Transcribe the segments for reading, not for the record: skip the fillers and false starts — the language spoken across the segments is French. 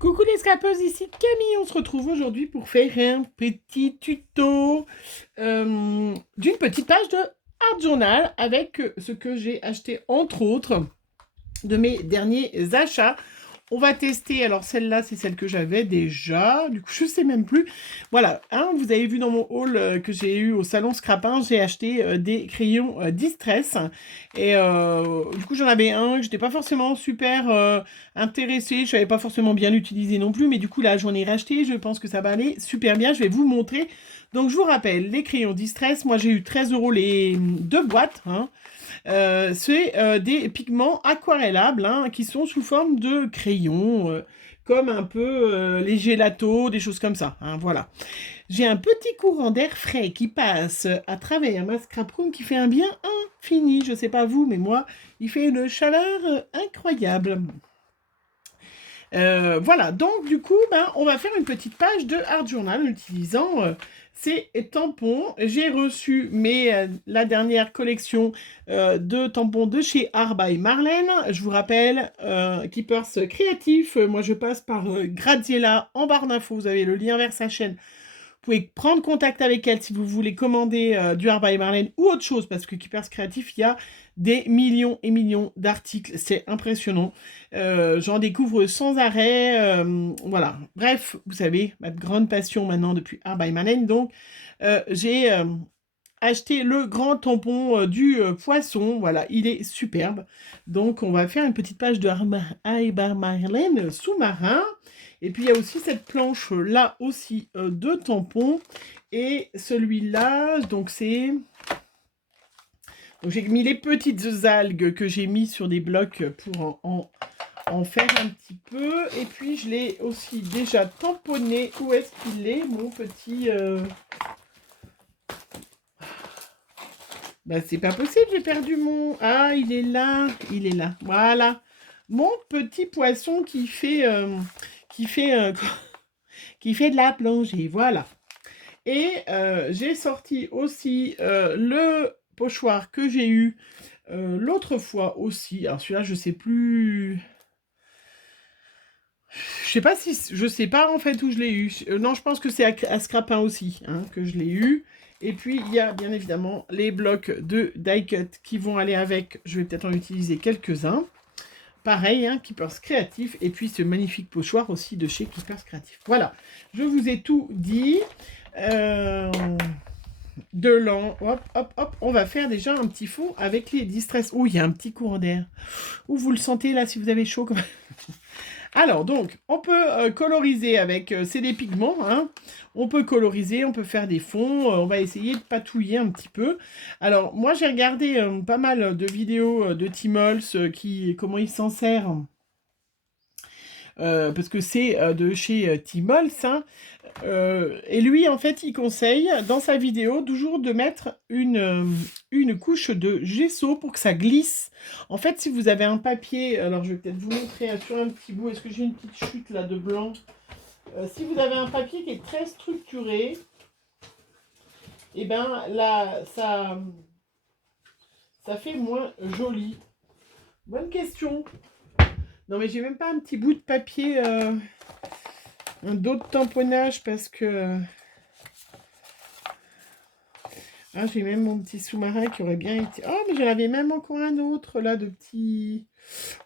Coucou les scrapeuses, ici Camille, on se retrouve aujourd'hui pour faire un petit tuto d'une petite page de Art Journal avec ce que j'ai acheté entre autres de mes derniers achats. On va tester, alors celle-là c'est celle que j'avais déjà, du coup je sais même plus. Voilà, hein, vous avez vu dans mon haul que j'ai eu au salon Scrapin, j'ai acheté des crayons Distress. Et du coup j'en avais un que j'étais pas forcément super intéressée, je savais pas forcément bien l'utiliser non plus, mais du coup là j'en ai racheté, je pense que ça va aller super bien, je vais vous montrer. Donc je vous rappelle, les crayons Distress, moi j'ai eu 13 € les deux boîtes, hein. C'est des pigments aquarellables hein, qui sont sous forme de crayons, comme un peu les gélatos, des choses comme ça. Hein, voilà. J'ai un petit courant d'air frais qui passe à travers ma scrap room qui fait un bien infini. Je ne sais pas vous, mais moi, il fait une chaleur incroyable. Voilà, donc du coup, on va faire une petite page de Art Journal en utilisant ces tampons. J'ai reçu la dernière collection de tampons de chez Art by Marlène. Je vous rappelle, Keepers Créatif, moi je passe par Graziella en barre d'infos, vous avez le lien vers sa chaîne. Vous pouvez prendre contact avec elle si vous voulez commander du Art by Marlène ou autre chose, parce que Keepers Créatif, il y a des millions et millions d'articles, c'est impressionnant. J'en découvre sans arrêt, voilà. Bref, vous savez, ma grande passion maintenant depuis Art by Marlène, donc j'ai acheté le grand tampon du poisson, voilà, il est superbe. Donc on va faire une petite page de Art by Marlène sous-marin. Et puis il y a aussi cette planche là aussi de tampons. Et celui-là, donc c'est... Donc j'ai mis les petites algues que j'ai mis sur des blocs pour en faire un petit peu. Et puis je l'ai aussi déjà tamponné. Où est-ce qu'il est, mon petit... c'est pas possible, j'ai perdu mon... Ah, il est là, il est là. Voilà. Mon petit poisson qui fait... qui fait de la plongée, voilà. Et j'ai sorti aussi le pochoir que j'ai eu l'autre fois aussi. Alors celui-là, je sais plus... Je sais pas en fait où je l'ai eu. Non, je pense que c'est à Scrapin aussi hein, que je l'ai eu. Et puis, il y a bien évidemment les blocs de die cut qui vont aller avec. Je vais peut-être en utiliser quelques-uns. Pareil, hein, Keepers Créatif. Et puis, ce magnifique pochoir aussi de chez Keepers Créatif. Voilà, je vous ai tout dit. De l'an. Hop, hop, hop. On va faire déjà un petit fond avec les Distress. Oh, il y a un petit courant d'air. Où vous le sentez là si vous avez chaud comme... Alors, donc, on peut coloriser avec... c'est des pigments, hein. On peut coloriser, on peut faire des fonds. On va essayer de patouiller un petit peu. Alors, moi, j'ai regardé pas mal de vidéos de Timols, comment il s'en sert. Parce que c'est de chez Timols, hein. Et lui, en fait, il conseille dans sa vidéo toujours de mettre une couche de gesso pour que ça glisse. En fait, si vous avez un papier, alors je vais peut-être vous montrer sur un petit bout, est-ce que j'ai une petite chute là de blanc? Si vous avez un papier qui est très structuré, et ben là, ça fait moins joli. Bonne question. Non mais j'ai même pas un petit bout de papier, un d'autre tamponnage parce que... Ah, j'ai même mon petit sous-marin qui aurait bien été... Oh, mais j'en avais même encore un autre, là, de petits...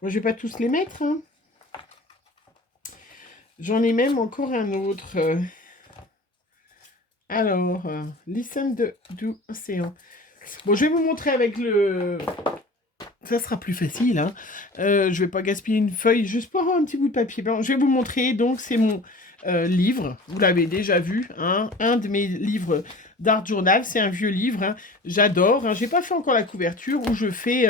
Bon, je vais pas tous les mettre, hein. J'en ai même encore un autre. Alors, Listen do Océan. Bon, je vais vous montrer avec le... Ça sera plus facile, hein. Je vais pas gaspiller une feuille juste pour avoir un petit bout de papier blanc. Je vais vous montrer, donc, c'est mon livre. Vous l'avez déjà vu, hein. Un de mes livres d'Art Journal. C'est un vieux livre, hein. J'adore. Hein. J'ai pas fait encore la couverture où je fais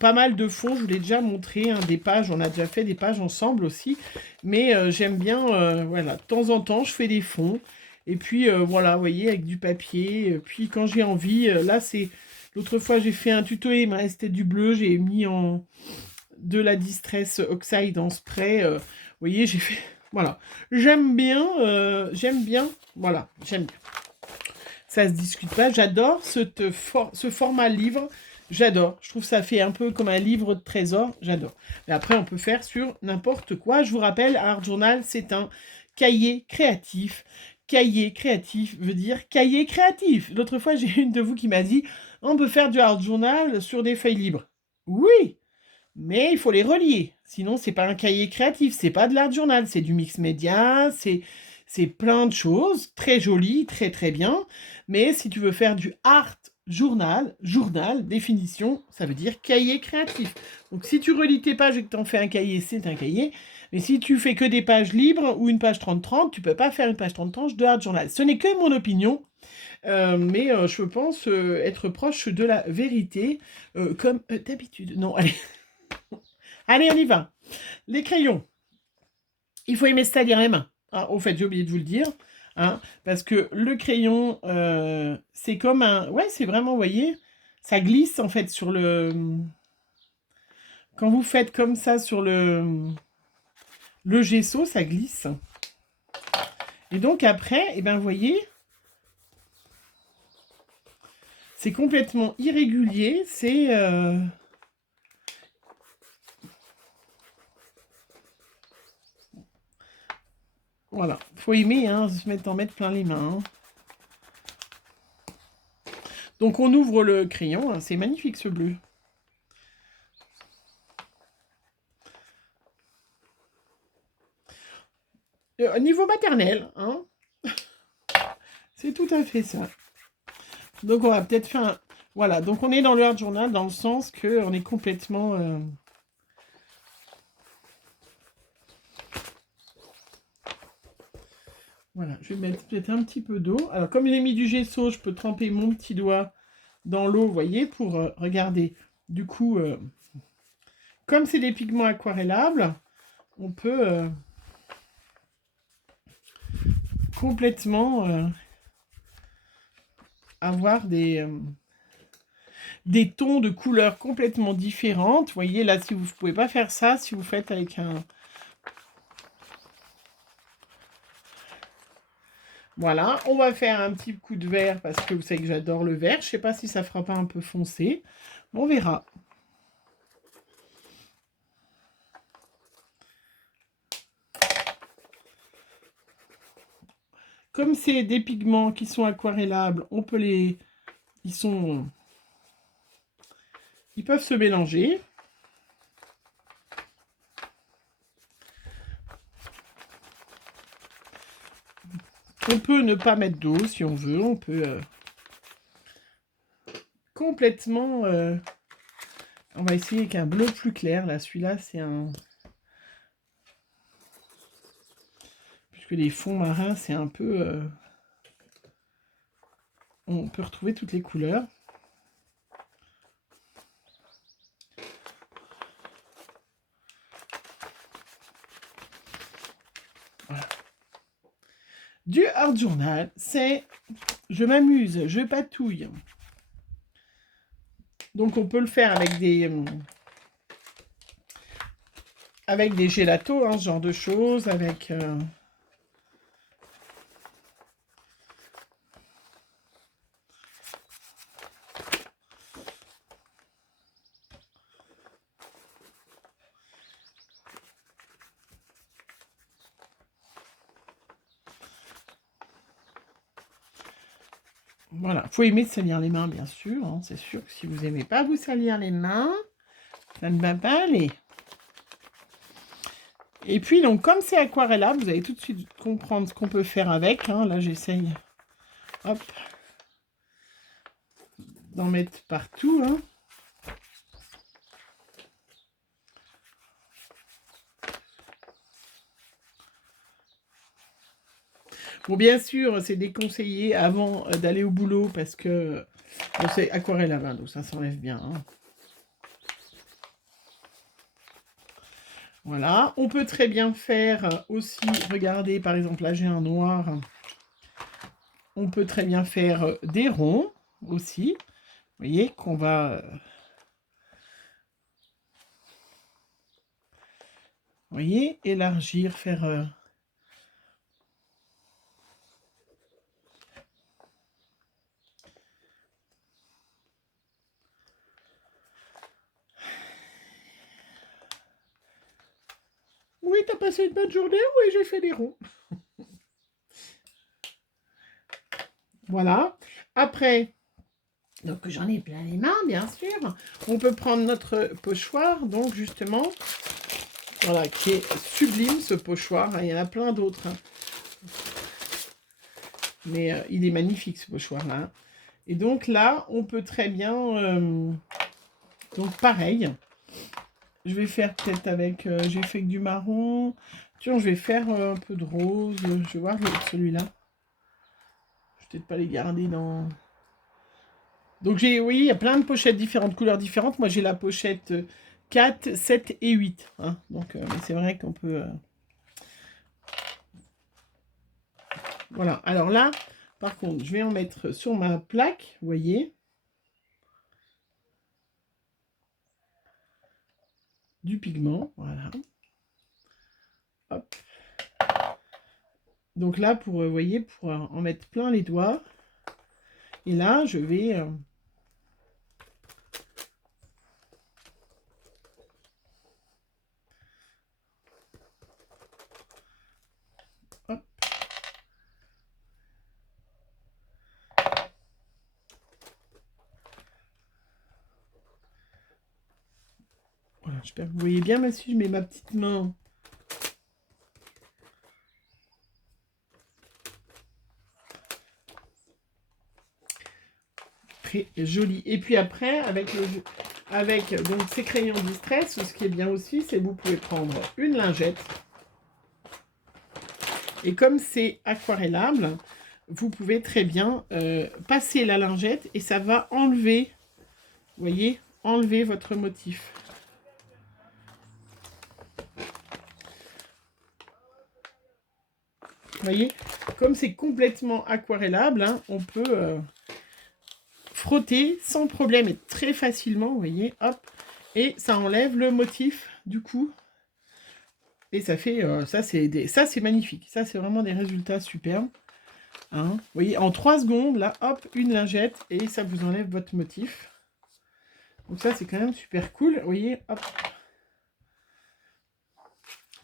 pas mal de fonds. Je vous l'ai déjà montré, hein, des pages. On a déjà fait des pages ensemble aussi. Mais j'aime bien, voilà, de temps en temps, je fais des fonds. Et puis, voilà, vous voyez, avec du papier. Puis, quand j'ai envie, là, c'est... L'autre fois, j'ai fait un tuto et il me restait du bleu. J'ai mis de la Distress Oxide en spray. Vous voyez, j'ai fait... Voilà. J'aime bien. Voilà, j'aime bien. Ça se discute pas. J'adore ce format livre. J'adore. Je trouve que ça fait un peu comme un livre de trésor. J'adore. Mais après, on peut faire sur n'importe quoi. Je vous rappelle, Art Journal, c'est un cahier créatif. Cahier créatif veut dire cahier créatif. L'autre fois, j'ai une de vous qui m'a dit, on peut faire du Art Journal sur des feuilles libres. Oui, mais il faut les relier. Sinon, c'est pas un cahier créatif, c'est pas de l'Art Journal, c'est du mix média, c'est plein de choses, très joli, très très bien. Mais si tu veux faire du art journal, journal, définition, ça veut dire cahier créatif. Donc si tu relis tes pages et que tu en fais un cahier, c'est un cahier. Mais si tu fais que des pages libres ou une page 30-30, tu peux pas faire une page 30-30 de art journal. Ce n'est que mon opinion. Mais je pense être proche de la vérité, comme d'habitude. Non, allez. Allez, on y va. Les crayons. Il faut aimer se lire les mains. Ah, au fait, j'ai oublié de vous le dire. Hein, parce que le crayon, c'est comme un... Ouais, c'est vraiment, vous voyez, ça glisse en fait sur le... Quand vous faites comme ça sur le gesso, ça glisse. Et donc après, eh ben, vous voyez, c'est complètement irrégulier. C'est... Voilà, faut aimer, hein, en mettre plein les mains. Hein. Donc on ouvre le crayon, hein, c'est magnifique ce bleu. Niveau maternel, hein, c'est tout à fait ça. Donc on va peut-être faire un... Voilà, donc on est dans le Art Journal dans le sens qu'on est complètement... Voilà, je vais mettre peut-être un petit peu d'eau. Alors comme j'ai mis du gesso, je peux tremper mon petit doigt dans l'eau, vous voyez, pour regarder. Du coup, comme c'est des pigments aquarellables, on peut complètement avoir des tons de couleurs complètement différentes. Vous voyez, là, si vous ne pouvez pas faire ça, si vous faites avec un... Voilà, on va faire un petit coup de vert parce que vous savez que j'adore le vert. Je ne sais pas si ça fera pas un peu foncé. On verra. Comme c'est des pigments qui sont aquarellables, on peut les... Ils peuvent se mélanger. On peut ne pas mettre d'eau si on veut. On peut complètement... On va essayer avec un bleu plus clair. Là, celui-là, c'est un... Puisque les fonds marins, c'est un peu... On peut retrouver toutes les couleurs. Voilà. Du Art Journal, c'est... Je m'amuse, je patouille. Donc on peut le faire avec des gélatos, hein, ce genre de choses, avec... Voilà, faut aimer se salir les mains, bien sûr. Hein. C'est sûr que si vous n'aimez pas vous salir les mains, ça ne va pas aller. Et puis, donc, comme c'est aquarellable, vous allez tout de suite comprendre ce qu'on peut faire avec. Hein. Là, j'essaye, hop, d'en mettre partout. Hein. Bon, bien sûr, c'est déconseillé avant d'aller au boulot parce que bon, c'est aquarellable, hein, donc ça s'enlève bien. Hein. Voilà, on peut très bien faire aussi, regardez, par exemple, là j'ai un noir. On peut très bien faire des ronds aussi. Vous voyez qu'on va... Vous voyez, élargir, faire... t'as passé une bonne journée? Oui, j'ai fait des ronds. Voilà. Après, donc j'en ai plein les mains, bien sûr. On peut prendre notre pochoir, donc justement, voilà, qui est sublime ce pochoir. Il y en a plein d'autres. Mais il est magnifique ce pochoir-là. Et donc là, on peut très bien... donc pareil, je vais faire peut-être avec... j'ai fait que du marron. Tiens, je vais faire un peu de rose. Je vais voir celui-là. Je vais peut-être pas les garder dans... Donc oui, il y a plein de pochettes différentes, couleurs différentes. Moi, j'ai la pochette 4, 7 et 8. Hein. Donc, mais c'est vrai qu'on peut... Voilà. Alors là, par contre, je vais en mettre sur ma plaque, vous voyez. Du pigment, voilà. Hop. Donc là, pour, vous voyez, pour en mettre plein les doigts. Et là, je vais... hop. Voilà, j'espère que vous voyez bien, mais si je mets ma petite main... Très joli. Et puis après, avec donc ces crayons Distress, ce qui est bien aussi, c'est que vous pouvez prendre une lingette. Et comme c'est aquarellable, vous pouvez très bien passer la lingette et ça va enlever, vous voyez, enlever votre motif. Vous voyez, comme c'est complètement aquarellable, hein, on peut frotter sans problème et très facilement, vous voyez, hop, et ça enlève le motif du coup. Et ça fait, ça c'est magnifique, ça c'est vraiment des résultats superbes. Hein. Vous voyez, en 3 secondes, là, hop, une lingette et ça vous enlève votre motif. Donc ça c'est quand même super cool, vous voyez, hop.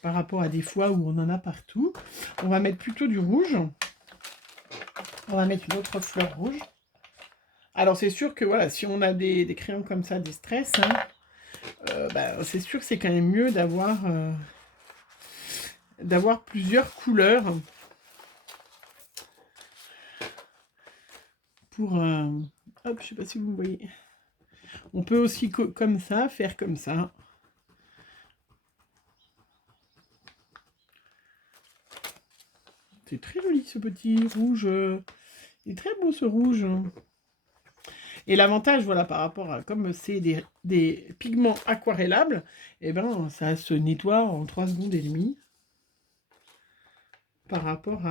Par rapport à des fois où on en a partout. On va mettre plutôt du rouge. On va mettre une autre fleur rouge. Alors c'est sûr que voilà, si on a des crayons comme ça, des stress, hein, bah, c'est sûr que c'est quand même mieux d'avoir plusieurs couleurs pour... hop, je sais pas si vous voyez. On peut aussi comme ça, faire comme ça. C'est très joli ce petit rouge. Il est très beau ce rouge. Et l'avantage, voilà, par rapport à comme c'est des pigments aquarellables, et ben ça se nettoie en 3 secondes et demie. Par rapport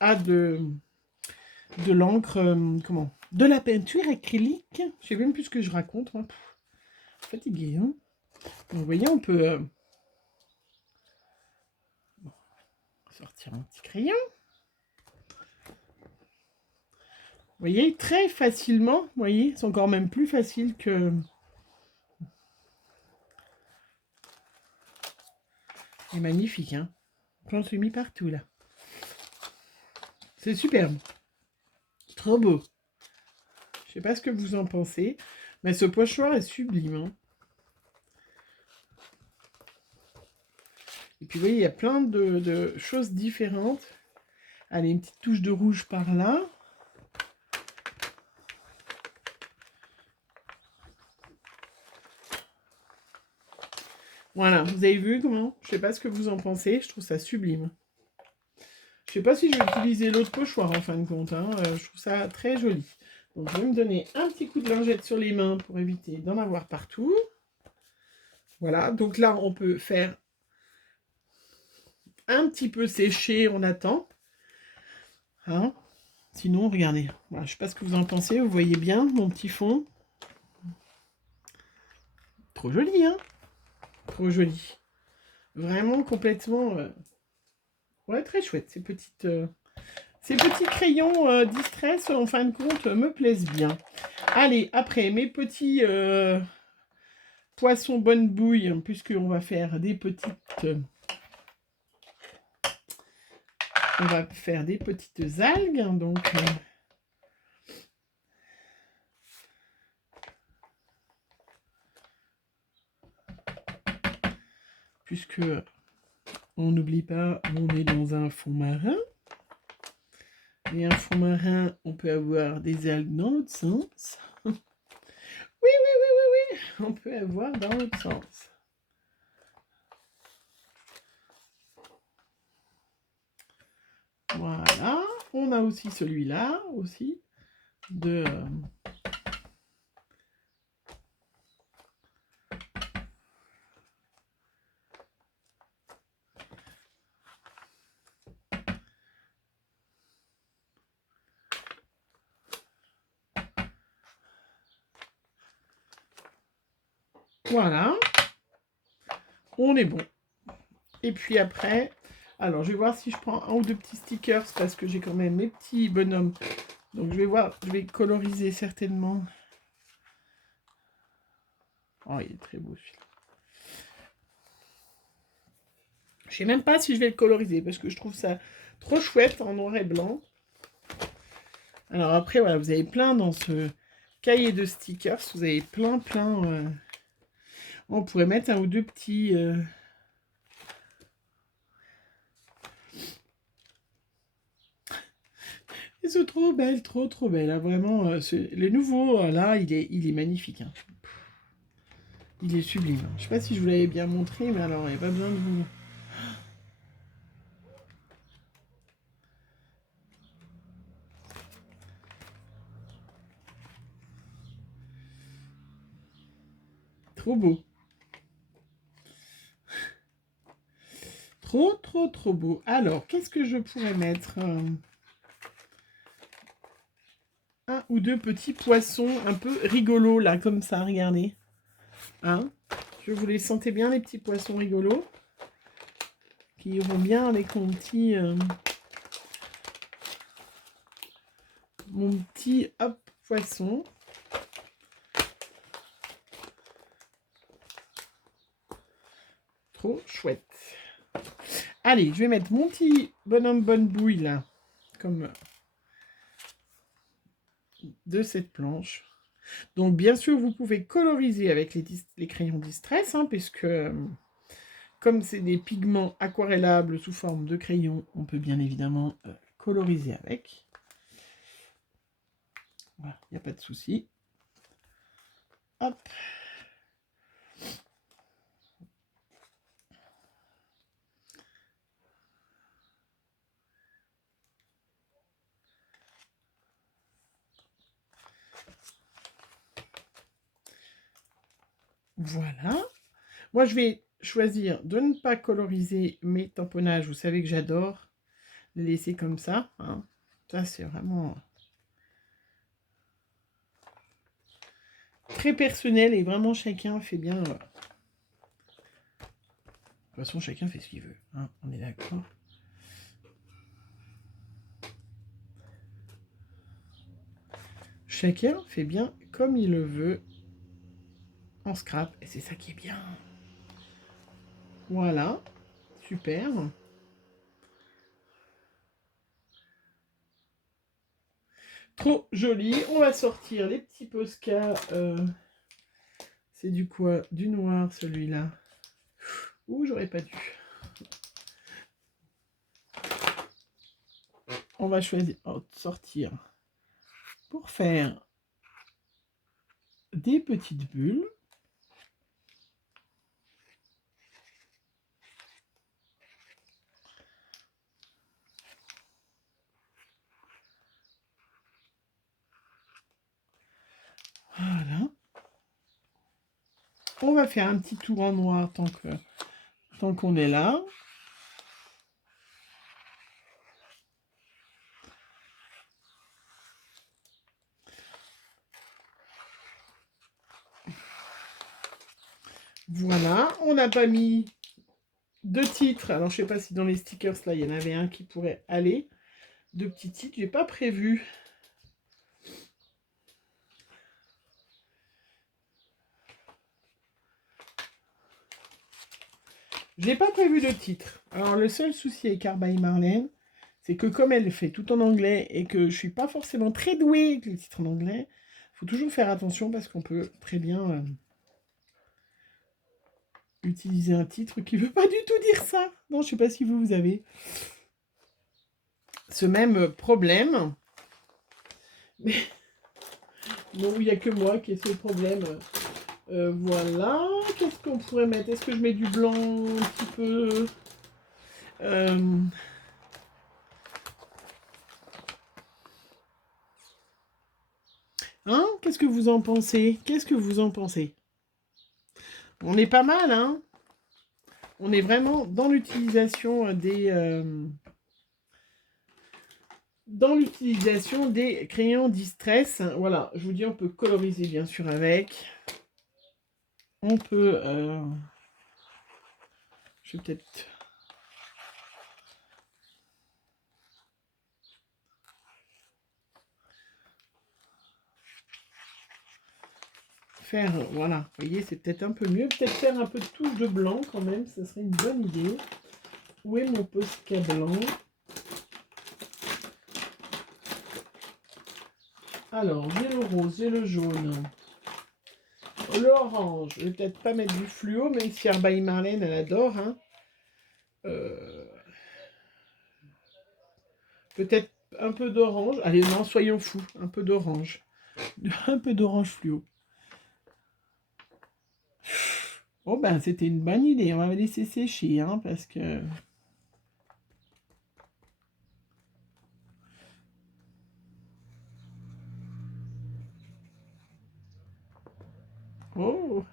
à de l'encre, comment? De la peinture acrylique. Je sais même plus ce que je raconte, moi. Fatiguée, hein. Donc, vous voyez, on peut sortir un petit crayon. Vous voyez, très facilement, vous voyez, c'est encore même plus facile que... C'est magnifique, hein. J'en suis mis partout, là. C'est superbe. Trop beau. Je sais pas ce que vous en pensez, mais ce pochoir est sublime, hein. Et puis, vous voyez, il y a plein de choses différentes. Allez, une petite touche de rouge par là. Voilà, vous avez vu comment? Je sais pas ce que vous en pensez, je trouve ça sublime. Je sais pas si je vais utiliser l'autre pochoir en fin de compte, hein. Je trouve ça très joli. Donc je vais me donner un petit coup de lingette sur les mains pour éviter d'en avoir partout. Voilà, donc là on peut faire un petit peu sécher, on attend. Hein? Sinon, regardez, voilà, je sais pas ce que vous en pensez, vous voyez bien mon petit fond. Trop joli, hein? Trop joli. Vraiment complètement... ouais, très chouette. Ces petits crayons Distress, en fin de compte, me plaisent bien. Allez, après, mes petits poisson bonne bouille, puisqu'on va faire des petites... on va faire des petites algues, donc... puisque on n'oublie pas, on est dans un fond marin. Et un fond marin, on peut avoir des algues dans l'autre sens. Oui, oui, oui, oui, oui, on peut avoir dans l'autre sens. Voilà, on a aussi celui-là, aussi, de... Voilà, on est bon. Et puis après, alors je vais voir si je prends un ou deux petits stickers parce que j'ai quand même mes petits bonhommes. Donc je vais voir, je vais coloriser certainement. Oh, il est très beau celui-là. Je sais même pas si je vais le coloriser parce que je trouve ça trop chouette en noir et blanc. Alors après, voilà, vous avez plein dans ce cahier de stickers. Vous avez plein. On pourrait mettre un ou deux petits... Ils sont trop belles, trop belles. Hein. Vraiment, le nouveau, là, il est magnifique. Hein. Il est sublime. Je sais pas si je vous l'avais bien montré, mais alors, il n'y a pas besoin de vous... Trop beau. Trop beau. Alors, qu'est-ce que je pourrais mettre un ou deux petits poissons un peu rigolos, là, comme ça, regardez. Hein? Je vous les sentez bien, les petits poissons rigolos qui iront bien avec mon petit... hop, poisson. Trop chouette. Allez, je vais mettre mon petit bonhomme bonne bouille, là, comme de cette planche. Donc, bien sûr, vous pouvez coloriser avec les crayons Distress, hein, puisque comme c'est des pigments aquarellables sous forme de crayon, on peut bien évidemment coloriser avec. Voilà, il n'y a pas de souci. Hop. Voilà. Moi, je vais choisir de ne pas coloriser mes tamponnages. Vous savez que j'adore les laisser comme ça. Hein. Ça, c'est vraiment très personnel et vraiment chacun fait bien. De toute façon, chacun fait ce qu'il veut. Hein. On est d'accord. Chacun fait bien comme il le veut en scrap. Et c'est ça qui est bien. Voilà. Super. Trop joli. On va sortir les petits Posca. C'est du quoi? Du noir, celui-là. Ouh, j'aurais pas dû. On va choisir, sortir pour faire des petites bulles. Voilà. On va faire un petit tour en noir tant qu'on est là. Voilà, on n'a pas mis de titres. Alors, je sais pas si dans les stickers, là, il y en avait un qui pourrait aller. De petits titres, j'ai pas prévu. Je n'ai pas prévu de titre. Alors, le seul souci avec Arba et Marlène, c'est que comme elle fait tout en anglais et que je suis pas forcément très douée avec les titres en anglais, il faut toujours faire attention parce qu'on peut très bien utiliser un titre qui veut pas du tout dire ça. Non, je sais pas si vous avez ce même problème. Mais non, il n'y a que moi qui ai ce problème. Voilà. Qu'est-ce qu'on pourrait mettre? Est-ce que je mets du blanc un petit peu Hein? Qu'est-ce que vous en pensez? Qu'est-ce que vous en pensez? On est pas mal, hein? On est vraiment dans l'utilisation des crayons distress. Voilà, je vous dis, on peut coloriser bien sûr avec. On peut... je vais peut-être... faire... voilà, vous voyez, c'est peut-être un peu mieux. Peut-être faire un peu de touche de blanc quand même, ça serait une bonne idée. Où est mon Posca blanc? Alors, j'ai le rose, j'ai le jaune. L'orange, je vais peut-être pas mettre du fluo, même si Arbaï Marlène, elle adore. Hein. Peut-être un peu d'orange. Allez, non, soyons fous. Un peu d'orange. Un peu d'orange fluo. Oh ben, c'était une bonne idée. On va laisser sécher, hein, parce que... Oh!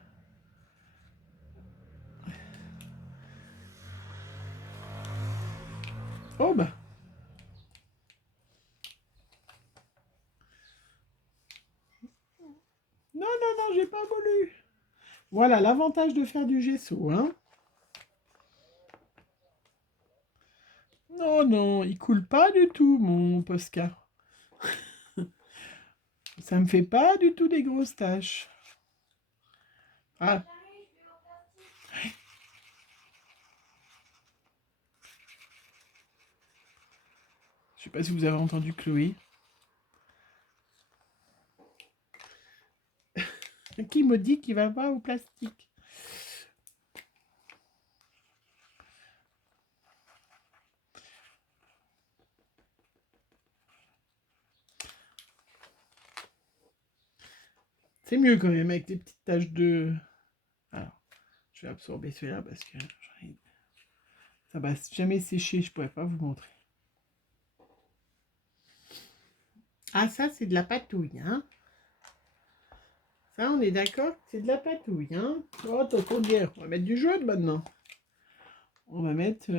Oh ben. Non, non, non, j'ai pas voulu. Voilà, l'avantage de faire du gesso, hein. Non, non, il coule pas du tout, mon Posca. Ça me fait pas du tout des grosses taches. Ah, je sais pas si vous avez entendu Chloé. Qui me dit qu'il va pas au plastique? C'est mieux quand même avec des petites taches de... Alors, je vais absorber celui-là parce que ça va jamais sécher, je pourrais pas vous montrer. Ah, ça, c'est de la patouille, hein. Ça, on est d'accord? C'est de la patouille, hein. Oh, attends, on va mettre du jaune maintenant. On va mettre...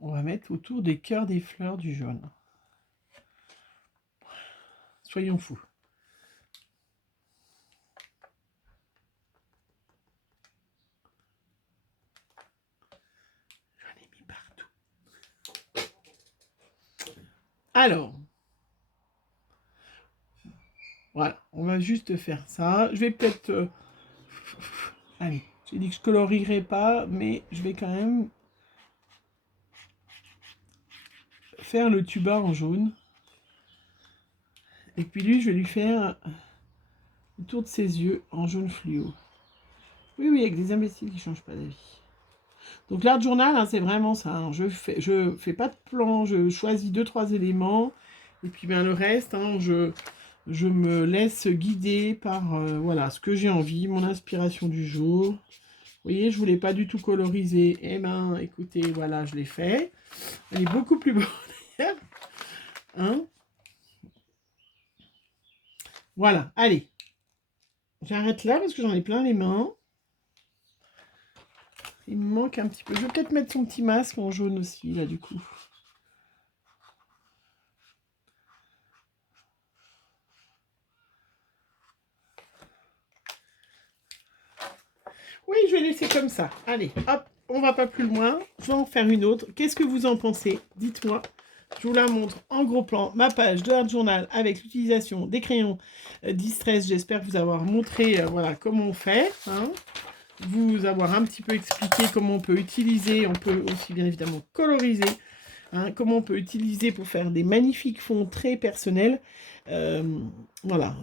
on va mettre autour des cœurs des fleurs du jaune. Soyons fous. J'en ai mis partout. Alors, voilà, on va juste faire ça. Je vais peut-être... allez, j'ai dit que je colorierai pas, mais je vais quand même faire le tuba en jaune. Et puis lui, je vais lui faire le tour de ses yeux en jaune fluo. Oui, oui, avec des imbéciles qui ne changent pas d'avis. Donc l'art journal, hein, c'est vraiment ça. Hein. Je fais pas de plan, je choisis 2-3 éléments. Et puis ben, le reste, hein, je me laisse guider par voilà, ce que j'ai envie, mon inspiration du jour. Vous voyez, je voulais pas du tout coloriser. Eh ben, écoutez, voilà, je l'ai fait. Elle est beaucoup plus bonne d'ailleurs. Hein? Voilà, allez. J'arrête là parce que j'en ai plein les mains. Il me manque un petit peu. Je vais peut-être mettre son petit masque en jaune aussi, là, du coup. Oui, je vais laisser comme ça. Allez, hop, on va pas plus loin. Je vais en faire une autre. Qu'est-ce que vous en pensez? Dites-moi Je vous la montre en gros plan, ma page de Art Journal avec l'utilisation des crayons Distress. J'espère vous avoir montré voilà, comment on fait. Hein. Vous avoir un petit peu expliqué comment on peut utiliser. On peut aussi bien évidemment coloriser. Hein, comment on peut utiliser pour faire des magnifiques fonds très personnels. Voilà,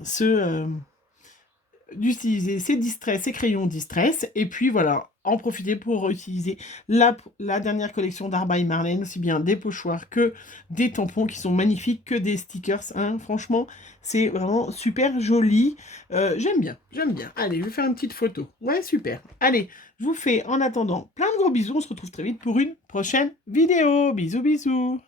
d'utiliser ces distress, ces crayons distress, et puis voilà, en profiter pour utiliser la dernière collection d'Art by Marlène, aussi bien des pochoirs que des tampons qui sont magnifiques, que des stickers, hein. Franchement, c'est vraiment super joli, j'aime bien, j'aime bien. Allez, je vais faire une petite photo, ouais, super. Allez, je vous fais en attendant plein de gros bisous, on se retrouve très vite pour une prochaine vidéo, bisous bisous.